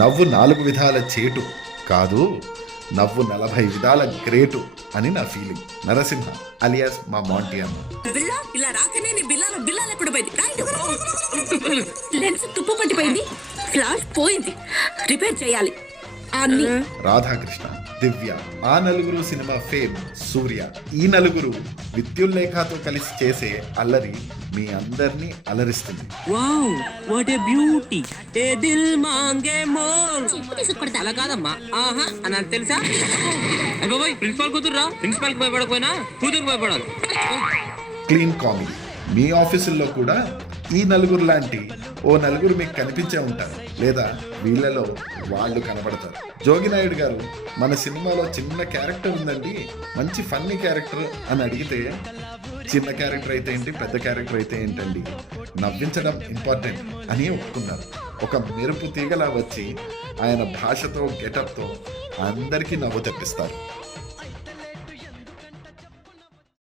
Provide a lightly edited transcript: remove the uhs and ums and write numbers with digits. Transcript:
నవ్వు 4 విధాల చేటు కాదు, నవ్వు 40 విధాల గ్రేటు అని నా ఫీలింగ్. నరసింహ అలియాస్ మా మాంటీ అన్న. బిల్లా ఇలా రాకనే నీ బిల్లాలో బిల్లాలు ఎక్కడ పోయింది? లెన్స్ తుప్పు పట్టిపోయింది, ఫ్లాష్ పోయింది, రిపేర్ చేయాలి అన్ని. రాధాకృష్ణ, దివ్య, ఆ నలుగురు సినిమా ఫేమ్ సూర్య. ఈ నలుగురు విద్యుల్లేఖతో కలిసి చేసే అల్లరి మీ అందరినీ అలరిస్తుంది. వావ్ వాట్ ఏ బ్యూటీ, ఏ దిల్ మాంగే మోర్. అలా కాదమ్మా, ఆహా అని నాకు తెలుసా. అయ్యబాయ్ ప్రిన్సిపాల్ కూతురురా, ప్రిన్సిపాల్ కి భయపడకపోయినా కూతురు భయపడాలి. Clean comedy. మీ ఆఫీసుల్లో కూడా ఈ నలుగురు లాంటి ఓ నలుగురు మీకు కనిపించే ఉంటారు, లేదా వీళ్ళలో వాళ్ళు కనబడతారు. జోగినాయుడు గారు మన సినిమాలో చిన్న క్యారెక్టర్ ఉందండి, మంచి ఫన్నీ క్యారెక్టర్ అని అడిగితే చిన్న క్యారెక్టర్ అయితే ఏంటి, పెద్ద క్యారెక్టర్ అయితే ఏంటండి, నవ్వించడం ఇంపార్టెంట్ అని ఒప్పుకున్నారు. ఒక మెరుపు తీగలా వచ్చి ఆయన భాషతో గెటప్తో అందరికీ నవ్వు తెప్పిస్తారు.